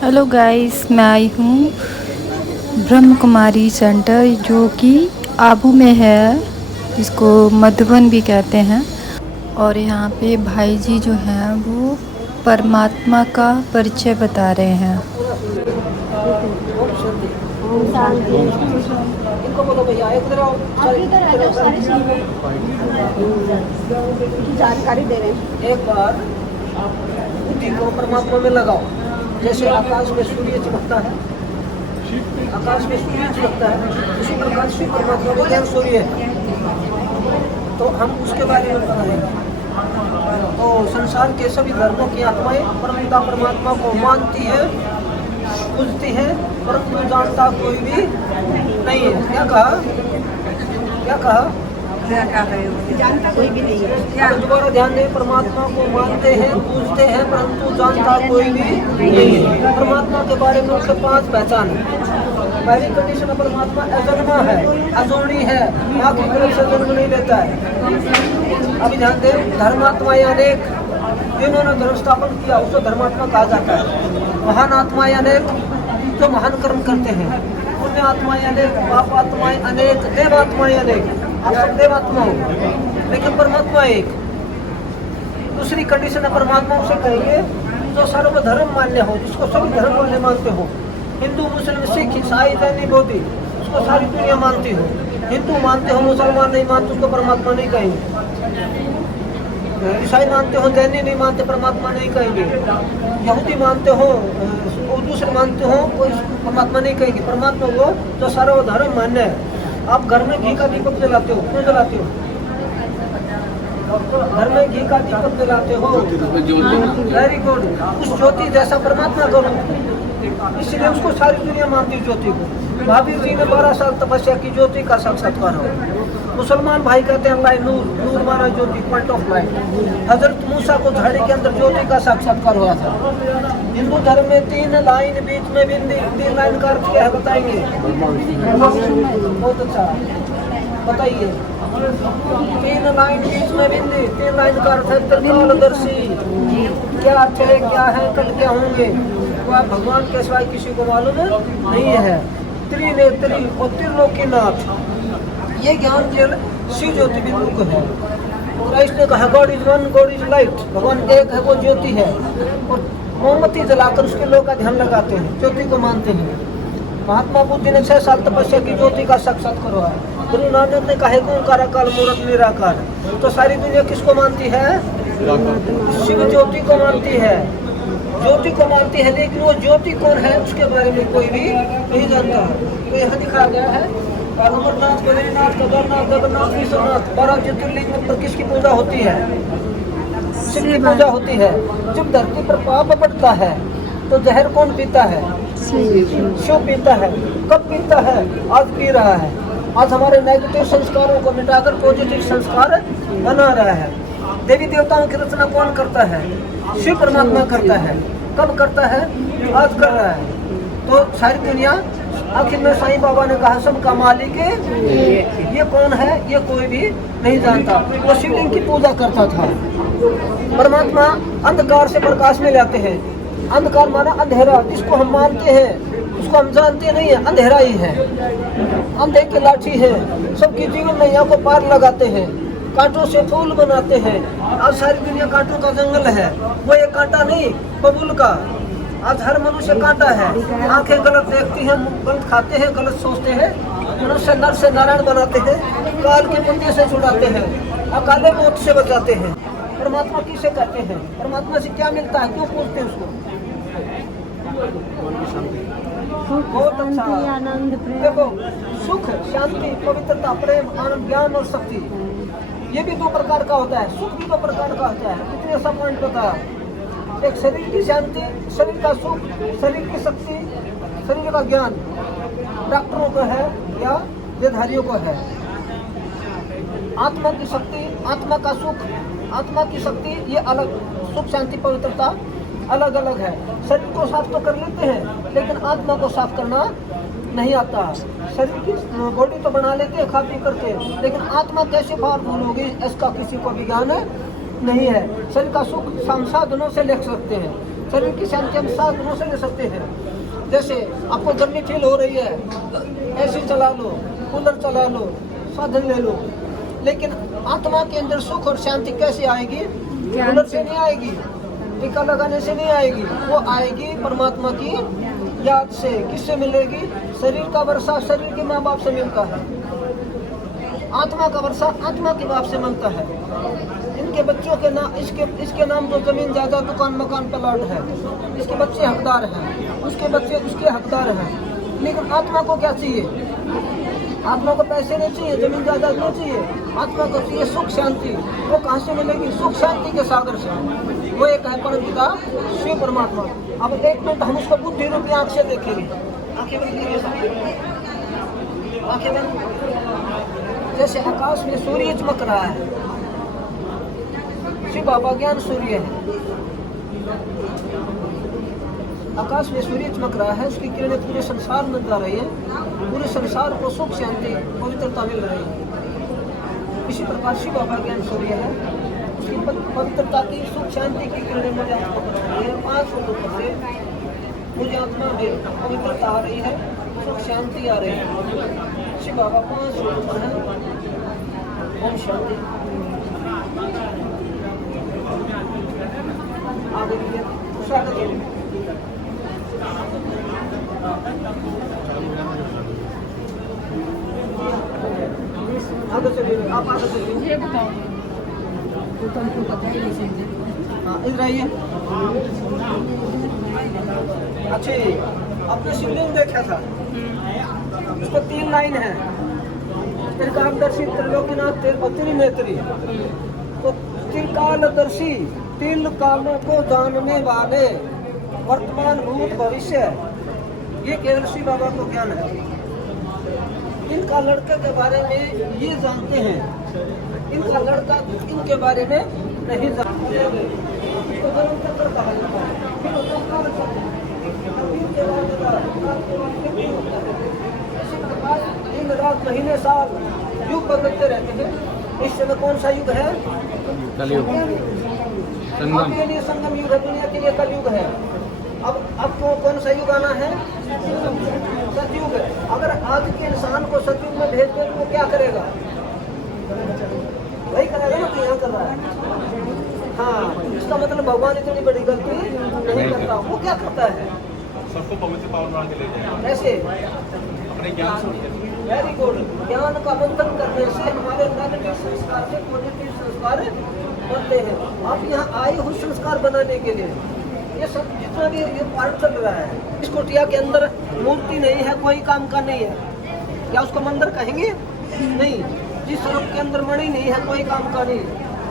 Hello guys, मैं आई हूँ Brahma Kumari centre जो कि आबू में है, इसको मधुबन भी कहते हैं। और यहाँ पे भाई जी जो हैं वो परमात्मा का परिचय बता रहे हैं। ओम शांति। इनको बोलो भैया इधर आओ, सारी जानकारी दे रहे हैं। एक बार बुद्धि को परमात्मा में लगाओ। जैसे आकाश में सूर्य चमकता है, आकाश में सूर्य चमकता है, उसी प्रकार से परमात्मा में ज्ञान सूर्य है। तो हम उसके बारे में बताएंगे। तो संसार के सभी धर्मों की आत्माएं परमपिता परमात्मा को मानती है, पूजती है, परंतु जानता कोई भी नहीं है। क्या कहा? क्या कहा? जानता कोई भी नहीं है। दोबारा ध्यान दें, परमात्मा को मानते हैं, पूजते हैं, परंतु जानता कोई भी नहीं है। परमात्मा के बारे में उसके 5 पहचान है। पहली कंडीशन, परमात्मा अजन्मा है, अजोड़ी है, माँ की तरफ से जन्म नहीं लेता है। अभी ध्यान दें, धर्मात्मा अनेक, जिन्होंने धर्म स्थापन किया उसको धर्मात्मा कहा जाता है। महान आत्माएं अनेक, जो महान कर्म करते हैं। पुण्य आत्माएं अनेक, पाप आत्माएं अनेक, देव आत्माएं अनेक। आप सब देवात्मा हो, लेकिन परमात्मा एक। दूसरी कंडीशन है, परमात्मा उसे कहेंगे जो सर्वधर्म मान्य हो, जिसको सभी धर्म वाले मानते हो। हिंदू, मुस्लिम, सिख, ईसाई, जैनी, बौद्धी, उसको सारी दुनिया मानती हो। हिंदू मानते हो, मुसलमान नहीं मानते, उसको परमात्मा नहीं कहेंगे। ईसाई मानते हो, जैनी नहीं मानते, परमात्मा नहीं कहेंगे। यहूदी मानते हो, दूसरे मानते हो, कोई परमात्मा नहीं कहेंगे। परमात्मा वो जो सर्वधर्म मान्य है। आप घर में घी का दीपक जलाते हो, क्यों जलाते हो? घर में घी का दीपक जलाते हो, वेरी गुड। उस ज्योति जैसा परमात्मा करो, इसलिए उसको सारी दुनिया मानती है ज्योति को। महावीर जी ने 12 साल तपस्या की, ज्योति का साक्षात्कार हो। मुसलमान भाई कहते हैं अल्लाह नूर, नूर माना ज्योति, पॉइंट ऑफ लाइट। हजरत मूसा को झाड़ी के अंदर ज्योति का साक्षात्कार हुआ था। हिंदू धर्म में 3 लाइन बीच में बिंदी, 3 लाइन का अर्थ क्या है बताएंगे? बहुत अच्छा, बताइए। 3 लाइन बीच में बिंदी, 3 लाइन का अर्थ है त्रिकालदर्शी। क्या अर्थ है, क्या है, कल क्या होंगे, वो आप भगवान के सिवाय किसी को मालूम नहीं है। त्रिनेत्री और त्रिलोकीनाथ, ये ज्ञान केवल शिव ज्योति बिंदु को है। क्राइस्ट ने कहा God is one, God is light, भगवान एक है, वो ज्योति है। और मोमबत्ती जलाकर उसके लोग का ध्यान लगाते हैं, ज्योति को मानते हैं। महात्मा बुद्ध ने 6 साल तपस्या की, ज्योति का साक्षात्कार हुआ। गुरु नानक ने कहा ओंकार काल मूरत निराकार। तो सारी दुनिया किसको मानती है? शिव ज्योति को मानती है, ज्योति को मानती है। लेकिन वो ज्योति कौन है उसके बारे में कोई भी नहीं जानता। तो यहाँ दिखाया गया है अमरनाथ, बद्रीनाथ, केदारनाथ, जगन्नाथ, विश्वनाथ, 12 ज्योतिर्लिंग पर किसकी पूजा होती है? शिव की पूजा होती है। जब धरती पर पाप बढ़ता है तो जहर कौन पीता है? शिव पीता है। कब पीता है? आज पी रहा है। आज हमारे नेगेटिव संस्कारों को मिटाकर पॉजिटिव संस्कार बना रहा है। देवी देवताओं की रचना कौन करता है? शिव परमात्मा करता है। कब करता है? आज कर रहा है। तो सारी दुनिया, आखिर में साईं बाबा ने कहा सबका मालिक ये कौन है? ये कोई भी नहीं जानता। वो शिवलिंग की पूजा करता था। परमात्मा अंधकार से प्रकाश में लाते हैं। अंधकार माना अंधेरा, जिसको हम मानते हैं उसको हम जानते नहीं है, अंधेरा ही है। अंधे की लाठी है, सबकी जीवन नैया को पार लगाते हैं, कांटों से फूल बनाते हैं। आज सारी दुनिया कांटों का जंगल है। वो एक कांटा नहीं, बबूल का। आज हर मनुष्य कांटा है। आंखें गलत देखती हैं, गलत खाते हैं, गलत सोचते हैं। मनुष्य नर से नारायण बनाते हैं, काल के पुण्य से छुड़ाते हैं, अकाले मौत से बचाते हैं। परमात्मा किसे कहते हैं? परमात्मा से क्या मिलता है? क्यों पूछते हैं उसको? बहुत अच्छा। देखो, सुख, शांति, पवित्रता, प्रेम, आनंद, ज्ञान और शक्ति, ये भी 2 प्रकार का होता है। सुख भी 2 प्रकार का होता है। कितने सब पॉइंट बताया। एक शरीर की शांति, शरीर का सुख, शरीर की शक्ति, शरीर का ज्ञान डॉक्टरों को है या वेदधारियों को है। आत्मा की शक्ति, आत्मा का सुख, आत्मा की शक्ति, ये अलग। सुख, शांति, पवित्रता अलग अलग है। शरीर को साफ तो कर लेते हैं, लेकिन आत्मा को साफ करना नहीं आता। शरीर की बॉडी तो बना लेते हैं, खा पी करके, लेकिन आत्मा कैसे पावरफुल होगी इसका किसी को भी ज्ञान नहीं है। शरीर का सुख संसाधनों से ले सकते हैं, शरीर की शांति हम 7 दिनों से ले सकते हैं। जैसे आपको गर्मी फील हो रही है, एसी चला लो, कूलर चला लो, साधन ले लो, लेकिन आत्मा के अंदर सुख और शांति कैसे आएगी? कूलर से नहीं आएगी, टीका लगाने से नहीं आएगी, वो आएगी परमात्मा की याद से। किससे मिलेगी? शरीर का वर्षा शरीर के माँ बाप से मिलता है, आत्मा का वर्षा आत्मा के बाप से मिलता है। इनके बच्चों के नाम इसके नाम तो जमीन जायदाद दुकान मकान प्लाट है, इसके बच्चे हकदार हैं, उसके बच्चे उसके हकदार हैं। लेकिन आत्मा को क्या चाहिए? आत्मा को पैसे नहीं चाहिए, जमीन जायदाद नहीं चाहिए, आत्मा को चाहिए सुख शांति। वो कहाँ से मिलेगी? सुख शांति के सागर से। वो एक है परम पिता शिव परमात्मा। अब 1 मिनट हम उसको बुद्धि रूपी आंख से देखेंगे। आंखें बंद कीजिए, आंखें बंद। जैसे आकाश में सूर्य चमक रहा है, शिव बाबा ज्ञान सूर्य है। आकाश में सूर्य चमक रहा है, उसकी किरणें पूरे संसार में जा रही है, पूरे संसार को सुख शांति पवित्रता मिल रही है। इसी प्रकार शिव बाबा ज्ञान सूर्य है, उसकी पवित्रता की सुख शांति की किरणें मुझे आत्मा को रही है। 5 फुट से मुझे आत्मा में पवित्रता आ रही है, सुख शांति आ रही है। शिव बाबा 5 फुट पर है। ओम शांति। आगे स्वागत है। आगे चलिए, आप आगे चलिए। हाँ, इधर आइए। अच्छा, आपने शिवलिंग देखा था, उसको 3 लाइन है। त्रिकालदर्शी त्रिलोकीनाथ त्रिनेत्री। तो त्रिकालदर्शी, 3 कालों को जानने वाले, वर्तमान भूत भविष्य, ये केवल शिव बाबा को ज्ञान है। इनका लड़के के बारे में ये जानते हैं, इनका लड़का इनके बारे में नहीं जानते। दिन रात महीने साल युग बदलते रहते हैं। इस समय कौन सा युग है? कलयुग। आपके लिए संगम युग है, दुनिया के लिए कलयुग है। अब आपको कौन सा युग आना है? सतयुग। अगर आज के इंसान को सतयुग में भेज दे तो वो क्या करेगा? वही करेगा ना, तो यहाँ कर रहा है। हाँ, इसका मतलब भगवान इतनी बड़ी गलती नहीं करता। वो क्या करता है? सबको पवित्र पावन बना के ले जाएगा। कैसे? अपने ज्ञान से। Very good. ज्ञान का मंथन करने से हमारे नेगेटिव संस्कार से पॉजिटिव संस्कार बनते हैं। आप यहाँ आए हो संस्कार बनाने के लिए। ये सब जितना भी ये पार्ट चल रहा है, इस कुटिया के अंदर मूर्ति नहीं है, कोई काम का नहीं है, क्या उसको मंदिर कहेंगे? नहीं। जिस रूप के अंदर मणि नहीं है, कोई काम का नहीं।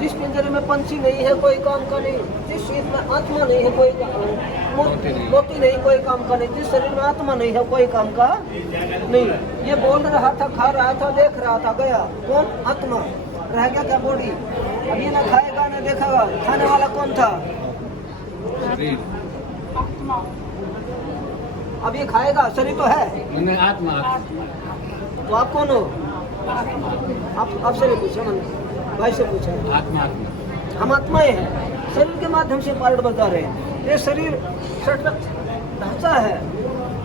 जिस पिंजरे में पंछी नहीं है, कोई काम का नहीं। जिस शरीर में आत्मा नहीं है, कोई मोती नहीं, कोई काम का नहीं। जिस शरीर में आत्मा नहीं है, कोई काम का नहीं। ये बोल रहा था, खा रहा था, देख रहा था, गया। कौन? आत्मा। रह गया क्या? बॉडी। अभी ना खाएगा ना देखेगा। खाने वाला कौन था? अब ये खाएगा, शरीर तो है, आत्मा। तो आप कौन हो? आपसे नहीं पूछा, मैंने भाई से पूछा। आत्मा। हम आत्माएं हैं, शरीर के माध्यम से पार्ट बता रहे हैं। ये शरीर ढांचा है,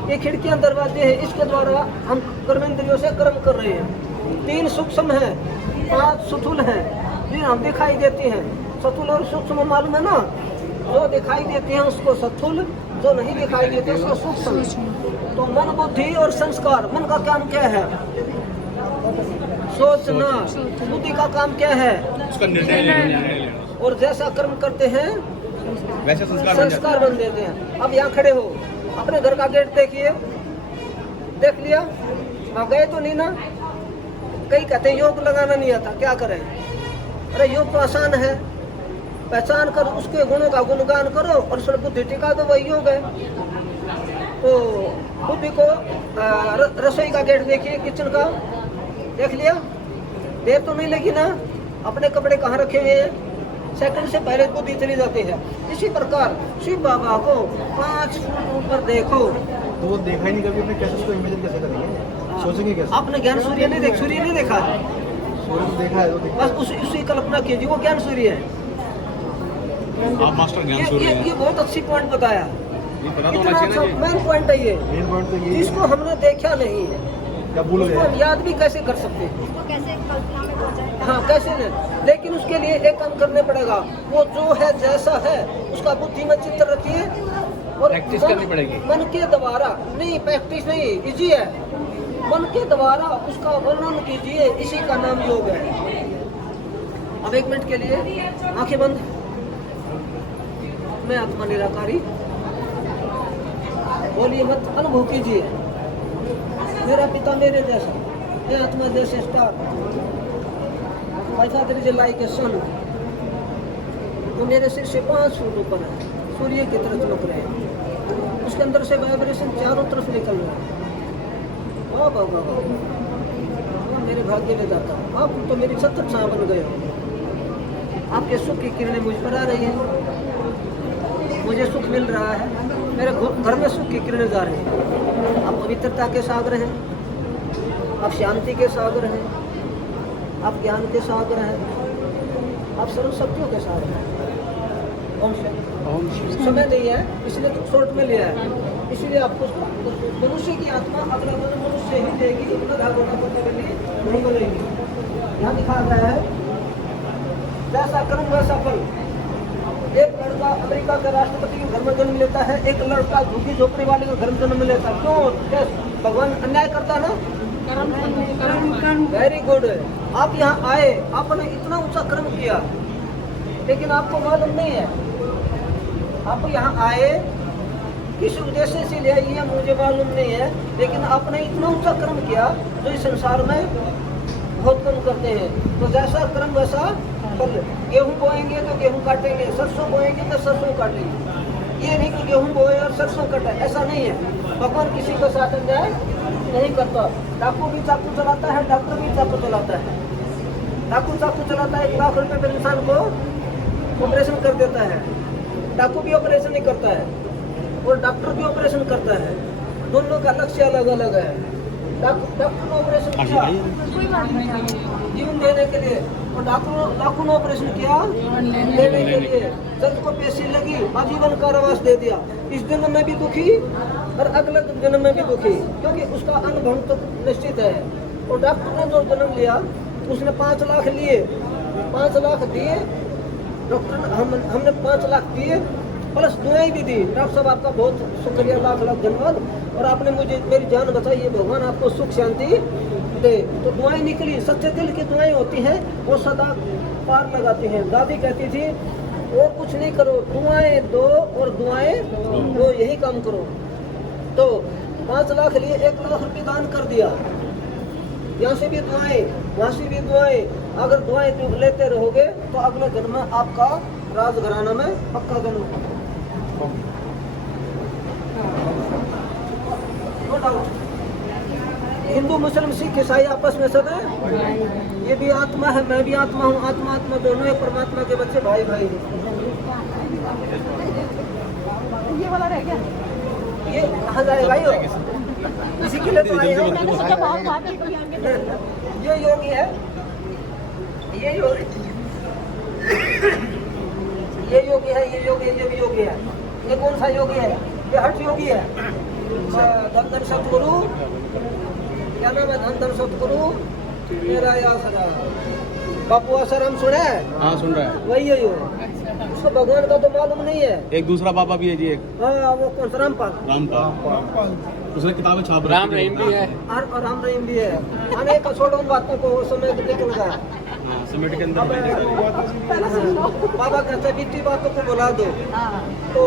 ये खिड़कियां दरवाजे हैं, इसके द्वारा हम कर्मेंद्रियों से कर्म कर रहे हैं। 3 सूक्ष्म हैं, 5 स्थूल हैं, जिन्हें हम दिखाई देती हैं। स्थूल और सूक्ष्म मालूम है ना? जो दिखाई देते हैं उसको स्थूल, जो नहीं दिखाई देते उसको सूक्ष्म। तो मन, बुद्धि और संस्कार। मन का काम क्या है? सोचना। बुद्धि का काम क्या है? उसका निर्णय लेना। और जैसा कर्म करते हैं वैसे संस्कार बन देते हैं। अब यहाँ खड़े हो, अपने घर का गेट देखिए, देख लिया? वहाँ गए तो नहीं ना? कई कहते हैं योग लगाना नहीं आता, क्या करें? अरे योग तो आसान है, पहचान कर उसके गुणों का गुणगान करो और उस पर बुद्धि टिका दो, वही योग है। तो बुद्धि को रसोई का गेट देखिए, किचन का देख लिया? देर तो नहीं लगी ना? अपने कपड़े कहाँ रखे हुए हैं? सेकंड से पहले बुद्धि चली जाती है। इसी प्रकार शिव बाबा को 5 फुट ऊपर देखो। तो वो देखा ही नहीं कभी, अपने कैसे उसको इमेजिन कैसे करेंगे? सोचेंगे कैसे? आपने ज्ञान सूर्य नहीं देखा? सूर्य नहीं देखा? सूर्य तो देखा है, वो देखा बस उसी कल्पना कीजिए, वो ज्ञान सूर्य है। आप मास्टर ज्ञान सूर्य हैं। ये बहुत अच्छी पॉइंट बताया। ये पता तो होना इतना चाहिए ना जी। मेन पॉइंट है ये, मेन पॉइंट तो ये जिसको हमने देखा नहीं है क्या भूल उसको हम गए याद भी कैसे कर सकते हैं? इसको कैसे कल्पना में पहुंचाएं? हाँ कैसे नहीं, लेकिन उसके लिए एक काम करने पड़ेगा। वो जो है जैसा है उसका बुद्धि में चित्र रखिए और प्रैक्टिस करनी पड़ेगी। मन के द्वारा नहीं, प्रैक्टिस नहीं, इजी है। मन के द्वारा उसका वर्णन कीजिए, इसी का नाम योग है। अब 1 मिनट के लिए आंखें बंद। मैं आत्मा निराकारी, बोलिए मत, अनुभव कीजिए मेरा पिता मेरे जैसा, मैं आत्मा जैसे star, my father is like a sun. वो मेरे सिर से 5 फुट ऊपर है, सूर्य की तरह चमक रहे हैं, उसके अंदर से वाइब्रेशन चारों तरफ निकल रहे हैं। वाह वाह वाह वाह, मेरे भाग्य में जाता, आप तो मेरी सतत छाया बन गए हो। आपके सुख की किरणें मुझ पर आ रही हैं, मुझे सुख मिल रहा है, मेरे घर में सुख की किरणें जा रही हैं। आप पवित्रता के सागर हैं, आप शांति के सागर हैं, आप ज्ञान के सागर हैं, आप सर्व शक्तियों के सागर हैं। ओम शांति। समय नहीं है इसलिए तो शॉर्ट में लिया है, इसलिए आपको मनुष्य की आत्मा अगला मन मनुष्य ही देगी, नहीं बनेगी। यहाँ दिखा गया है जैसा कर्म वैसा फल। एक लड़का अमेरिका के राष्ट्रपति के घर में जन्म लेता है, एक लड़का झुग्गी झोपड़ी वाले के घर में जन्म लेता है। क्यों? भगवान अन्याय करता ना? Very good. आप यहाँ आए, आपने इतना ऊंचा कर्म किया, लेकिन आपको मालूम नहीं है। आप यहाँ आए किस उद्देश्य से ले आइए मुझे मालूम नहीं है, लेकिन आपने इतना ऊंचा कर्म किया जो इस संसार में बहुत कम करते हैं। तो जैसा कर्म वैसा फल। गेहूँ बोएंगे तो गेहूँ काटेंगे, सरसों बोएंगे तो सरसों काटेंगे। ये नहीं कि गेहूँ बोए और सरसों कटे, ऐसा नहीं है। भगवान किसी को साथ अन्याय नहीं करता। डाकू भी चाकू चलाता है, डॉक्टर भी चाकू चलाता है। डाकू चाकू चलाता है, 1 लाख रुपए पर इंसान को ऑपरेशन कर देता है। डाकू भी ऑपरेशन नहीं करता है और डॉक्टर भी ऑपरेशन करता है। दोनों का लक्ष्य अलग अलग है। डॉक्टर ने ऑपरेशन किया जीवन देने के लिए, और डाकू ने ऑपरेशन किया लेने के लिए। जज को पैसे लगी, आजीवन कारावास दे दिया। इस जन्म में भी दुखी और अगले जन्म में भी दुखी, क्योंकि उसका अनुभव तो निश्चित है। और डॉक्टर ने जो जन्म लिया उसने 5 लाख लिए, 5 लाख दिए डॉक्टर ने, हमने 5 लाख दिए प्लस दुआएं भी दी। डॉक्टर साहब आपका बहुत शुक्रिया, लाख लाख धन्यवाद, और आपने मुझे मेरी जान बचाई है, भगवान आपको सुख शांति दे। तो दुआएं निकली, सच्चे दिल की दुआएं होती हैं, वो सदा पार लगाती हैं। दादी कहती थी और कुछ नहीं करो, दुआएं दो और दुआएं दो, यही काम करो। तो 5 लाख लिए 1 लाख रुपये दान कर दिया। यहाँ से भी दुआएं, वहाँ से भी दुआएं। अगर दुआएं लेते रहोगे तो अगले जन्म में आपका राजघराना में पक्का जन्म। No doubt. हिंदू मुस्लिम सिख ईसाई आपस में सब है, ये भी आत्मा है, मैं भी आत्मा हूँ, आत्मा आत्मा दोनों एक परमात्मा के बच्चे, भाई भाई। ये वाला रह गया। ये कहाँ जाएगा? यो इसी के लिए तो आए हैं। मैंने सोचा बहुत बात है, कोई आगे ये योगी है, ये योगी, ये योगी है, ये योगी है, ये भी योगी है। ये कौन सा योगी है? ये हठ योगी है। धन धन सतगुरु, क्या नाम है? धन धन सतगुरु मेरा आसरा। बापू आसाराम सुना है? हाँ सुन रहा है। वही है। उसको भगवान का तो मालूम नहीं है। एक दूसरा बाबा भी है जी, एक हाँ वो कौन सा? रामपाल। रामपाल, उसने किताबें छाप रखी राम रहीम भी है। और राम रहीम भी है। आने का छोड़ो उन बातों को, समय निकल गया। हाँ, समिट के अंदर बाबा कहते बीती बातों को बुला दो। हाँ। तो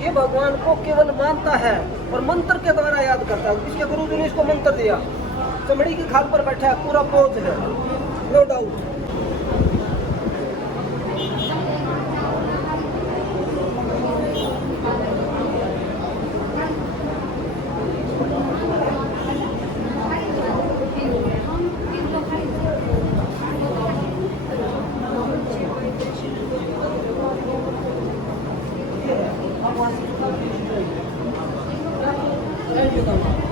ये भगवान को केवल मानता है और मंत्र के द्वारा याद करता है। इसके गुरु जी ने इसको मंत्र दिया, चमड़ी की खाल पर बैठा है, पूरा पोज है, नो डाउट। Thank you.